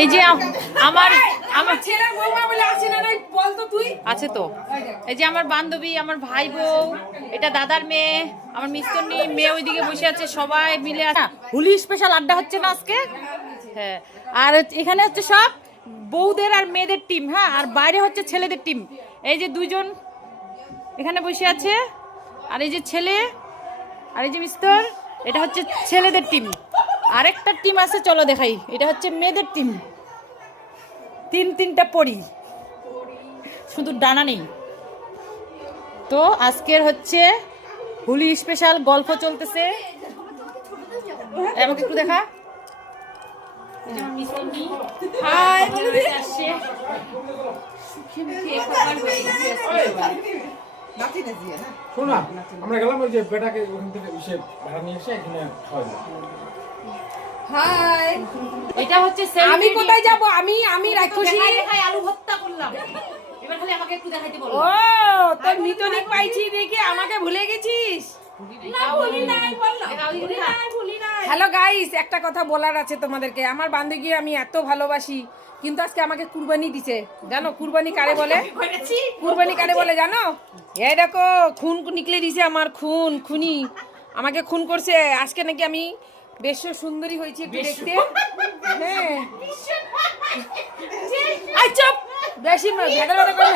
এই যে আমার আমার ছেলের বৌমা বলে আছে না নাই বল তো তুই আছে তো। এই যে আমার বান্ধবী, আমার ভাই বউ, এটা দাদার মেয়ে, আমার মিস্তনি মেয়ে ওইদিকে বসে আছে, সবাই মিলে হুলি স্পেশাল আড্ডা হচ্ছে না আজকে। হ্যাঁ, আর এখানে হচ্ছে সব বউদের আর মেয়েদের টিম। হ্যাঁ, আর বাইরে হচ্ছে ছেলেদের টিম। এই যে দুইজন এখানে বসে আছে, আর এই যে ছেলে আর এই যে মিস্তর, এটা হচ্ছে ছেলেদের টিম। আরেকটা টিম আছে, চলো দেখাই, এটা হচ্ছে মেয়েদের টিম। তিনটা পরি, শুধু ডানা নেই। তো আজকের হচ্ছে হোলি স্পেশাল গল্প চলতেছে। আমাকে একটু দেখা। হাই আসছে শোনা, আমরা গেলাম ওই যে বেটাকে ওখান থেকে ভাড়া নিয়ে এসে এখানে খাওয়াবো। হাই এটা হচ্ছে আমি কোথায় যাব? আমি রাক্ষসী আলু ভর্তা করলাম। এবার খালি আমাকে একটু দেখাইতে বলো। ও তোর মিতনিক পাইছি দেখে আমাকে ভুলে গেছিস? না ভুলি নাই, বললাম হ্যালো গাইস, একটা কথা বলার আছে তোমাদেরকে। আমার বান্ধবীকে আমি এত ভালোবাসি, কিন্তু আজকে আমাকে কুরবানি দিছে। জানো কুরবানি কারে বলে? কুরবানি কারে বলে জানো? এই দেখো খুন নিকলে দিছে, আমার খুনি আমাকে খুন করছে। আজকে নাকি আমি বেশ সুন্দরী হয়েছি একটু দেখতে। হ্যাঁ আই চুপ, বেশি ভেদা ভেদা করে।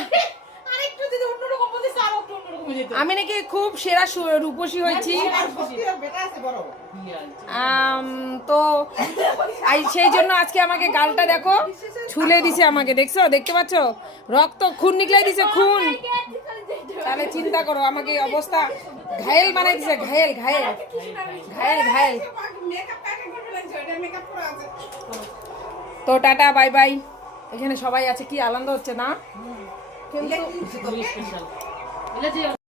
আমি নাকি খুব সেরা রূপসী হয়েছি। তো সেই জন্য আজকে আমাকে গালটা দেখো ছুলে দিছে আমাকে, দেখছো? দেখতে পাচ্ছ রক্ত, খুন নিকলাই দিছে, খুন। তাহলে চিন্তা করো, আমাকে এই অবস্থা ঘায়েল বানাই দিছে, ঘায়েল ঘায়েল ঘায়েল ঘায়েল। তো টাটা বাই বাই। এখানে সবাই আছে, কি আনন্দ হচ্ছে না? কিন্তু